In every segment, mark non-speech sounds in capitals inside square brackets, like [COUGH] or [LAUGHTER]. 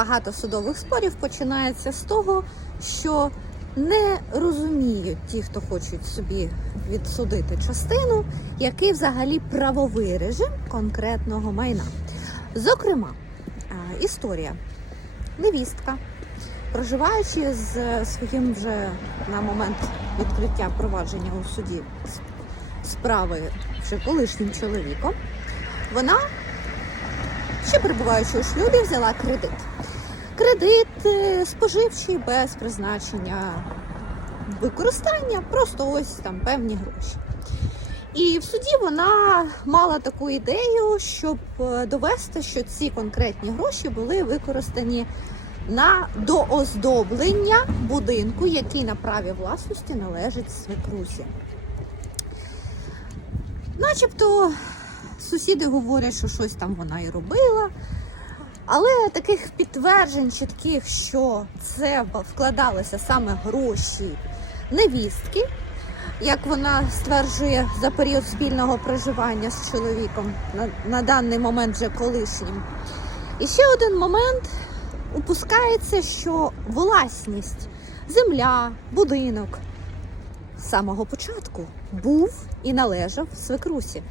багато судових спорів починається з того, що не розуміють ті, хто хочуть собі відсудити частину, який взагалі правовий режим конкретного майна. Зокрема, е, історія невістка, проживаючи з своїм вже на момент відкриття провадження у суді справи вже колишнім чоловіком, вона, ще перебуваючи у шлюбі, взяла кредит. Кредит е, споживчий без призначення використання, просто ось там певні гроші. І в суді вона мала таку ідею, щоб е, довести, що ці конкретні гроші були використані на дооздоблення будинку, який на праві власності належить свекрусі. Начебто сусіди говорять, що щось там вона і робила. Але таких підтверджень чітких, що це вкладалися саме гроші невістки, як вона стверджує за період спільного проживання з чоловіком, на, на даний момент вже колишнім. І ще один момент упускається, що власність, земля, будинок з самого початку був і належав свекрусі.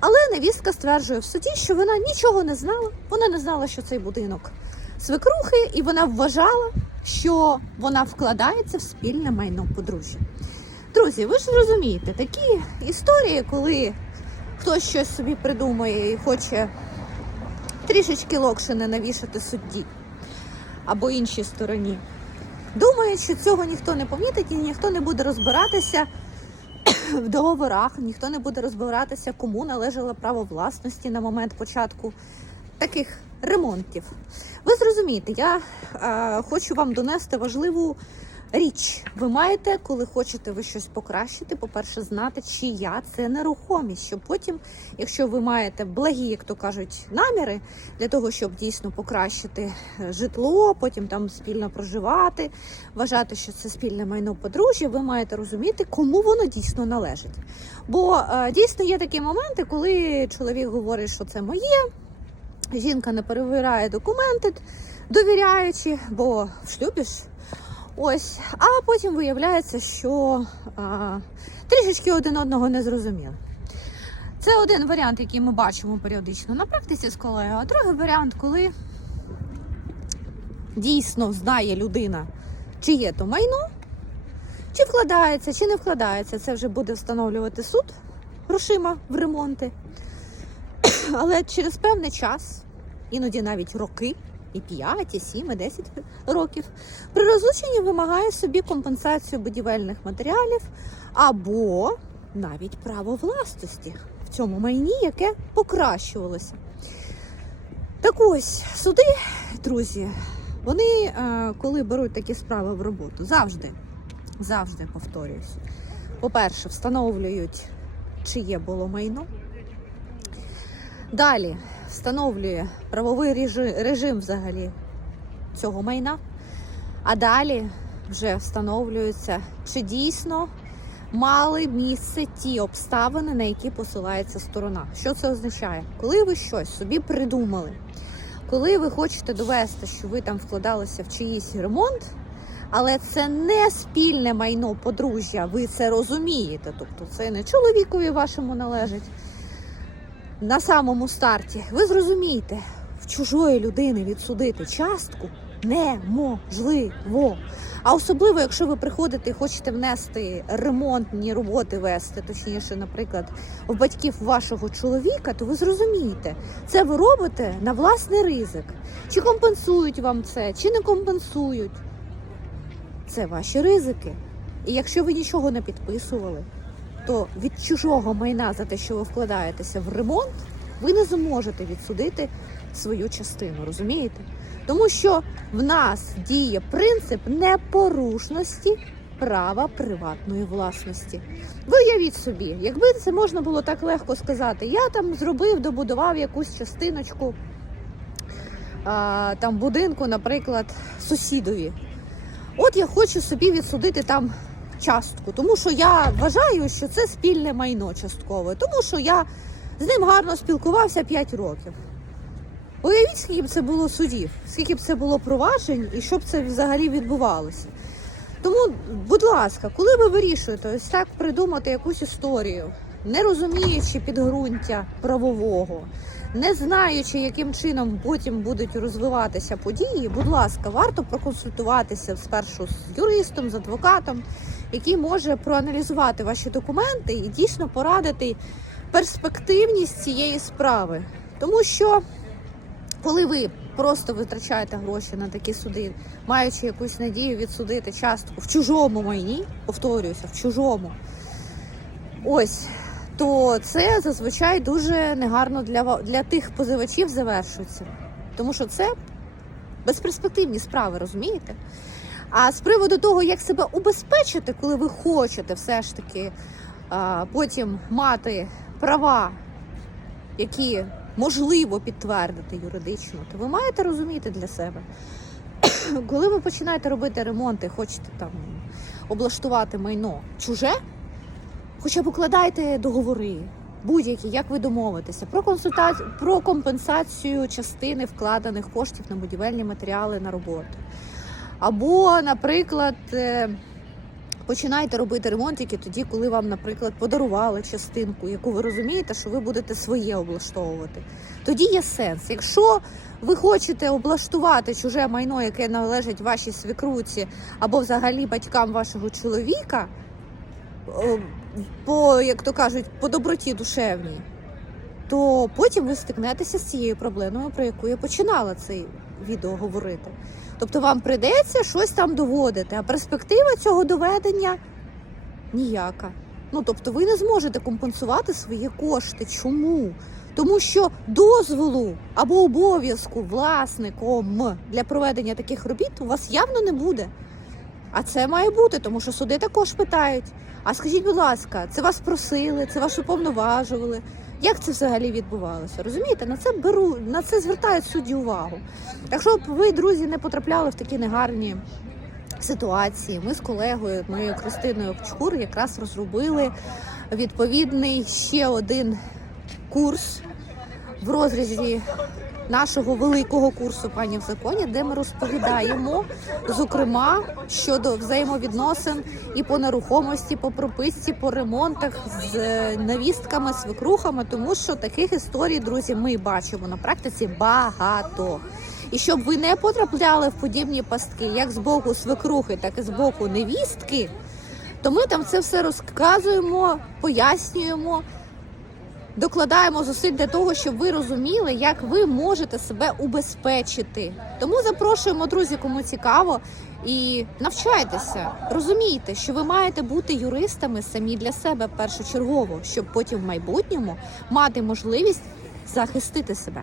Але невістка стверджує в суді, що вона нічого не знала. Вона не знала, що цей будинок свекрухи, і вона вважала, що вона вкладається в спільне майно подружжя. Друзі, ви ж розумієте, такі історії, коли хтось щось собі придумує і хоче трішечки локшини навішати судді або іншій стороні. Думають, що цього ніхто не помітить і ніхто не буде розбиратися в договорах, ніхто не буде розбиратися, кому належало право власності на момент початку таких ремонтів. Ви зрозумієте, я е, хочу вам донести важливу річ. Ви маєте, коли хочете ви щось покращити, по-перше, знати, чия це нерухомість, щоб потім, якщо ви маєте благі, як то кажуть, наміри для того, щоб дійсно покращити е, житло, потім там спільно проживати, вважати, що це спільне майно подружжя, ви маєте розуміти, кому воно дійсно належить. Бо е, дійсно є такі моменти, коли чоловік говорить, що це моє, жінка не перевіряє документи, довіряючи, бо в шлюбі ж. Ось, а потім виявляється, що а, трішечки один одного не зрозуміли. Це один варіант, який ми бачимо періодично на практиці з колегою. А другий варіант, коли дійсно знає людина, чи є то майно, чи вкладається, чи не вкладається. Це вже буде встановлювати суд грошима в ремонти. [LAUGHS] Але через певний час, іноді навіть роки, і 5, і 7, і 10 років, при розлученні вимагає собі компенсацію будівельних матеріалів або навіть право власності в цьому майні, яке покращувалося. Так ось, суди, друзі, вони, е, коли беруть такі справи в роботу, завжди, завжди повторююсь. По-перше, встановлюють, чиє було майно. Далі встановлює правовий режи- режим взагалі цього майна. А далі вже встановлюється, чи дійсно мали місце ті обставини, на які посилається сторона. Що це означає? Коли ви щось собі придумали, коли ви хочете довести, що ви там вкладалися в чиїсь ремонт, але це не спільне майно подружжя, ви це розумієте. Тобто це не чоловікові вашому належить на самому старті, ви зрозумієте, в чужої людини відсудити частку неможливо. А особливо, якщо ви приходите і хочете внести ремонтні роботи вести, точніше, наприклад, в батьків вашого чоловіка, то ви зрозумієте, це ви робите на власний ризик. Чи компенсують вам це, чи не компенсують. Це ваші ризики. І якщо ви нічого не підписували, то від чужого майна за те, що ви вкладаєтеся в ремонт, ви не зможете відсудити свою частину, розумієте? Тому що в нас діє принцип непорушності права приватної власності. Ви уявіть собі, якби це можна було так легко сказати, я там зробив, добудував якусь частиночку а, там будинку, наприклад, сусідові. От я хочу собі відсудити там частку, тому що я вважаю, що це спільне майно часткове, тому що я з ним гарно спілкувався 5 років. Уявіть, скільки б це було судів, скільки б це було проваджень і що б це взагалі відбувалося. Тому, будь ласка, коли ви вирішуєте ось так придумати якусь історію, не розуміючи підґрунтя правового, не знаючи, яким чином потім будуть розвиватися події, будь ласка, варто проконсультуватися спершу з юристом, з адвокатом, який може проаналізувати ваші документи і дійсно порадити перспективність цієї справи. Тому що коли ви просто витрачаєте гроші на такі суди, маючи якусь надію відсудити частку в чужому майні, повторююся, в чужому, ось, то це зазвичай дуже негарно для, для тих позивачів завершується. Тому що це безперспективні справи, розумієте? А з приводу того, як себе убезпечити, коли ви хочете все ж таки потім мати права, які можливо підтвердити юридично, то ви маєте розуміти для себе. [COUGHS] Коли ви починаєте робити ремонт і хочете там облаштувати майно чуже, хоча б укладайте договори, будь-які, як ви домовитеся, про консультацію, про компенсацію частини вкладених коштів на будівельні матеріали на роботу. Або, наприклад, е, починайте робити ремонт тільки тоді, коли вам, наприклад, подарували частинку, яку ви розумієте, що ви будете своє облаштовувати. Тоді є сенс. Якщо ви хочете облаштувати чуже майно, яке належить вашій свекруці, або взагалі батькам вашого чоловіка, по, як то кажуть, по доброті душевній, то потім ви стикнетеся з цією проблемою, про яку я починала цей відео говорити. Тобто вам прийдеться щось там доводити, а перспектива цього доведення ніяка. Ну тобто ви не зможете компенсувати свої кошти. Чому? Тому що дозволу або обов'язку власником для проведення таких робіт у вас явно не буде. А це має бути, тому що суди також питають. А скажіть, будь ласка, це вас просили, це вас уповноважували? Як це взагалі відбувалося? Розумієте, на це беру, на це звертають судді увагу. Якщо б ви, друзі, не потрапляли в такі негарні ситуації, ми з колегою, моєю Христиною Пчкур, якраз розробили відповідний ще один курс в розрізі нашого великого курсу пані в законі, де ми розповідаємо, зокрема, щодо взаємовідносин і по нерухомості, по прописці, по ремонтах з е, невістками, свекрухами, тому що таких історій, друзі, ми бачимо на практиці багато. І щоб ви не потрапляли в подібні пастки, як з боку свекрухи, так і з боку невістки, то ми там це все розказуємо, пояснюємо докладаємо зусиль для того, щоб ви розуміли, як ви можете себе убезпечити. Тому запрошуємо, друзі, кому цікаво, і навчайтеся, розумійте, що ви маєте бути юристами самі для себе першочергово, щоб потім в майбутньому мати можливість захистити себе.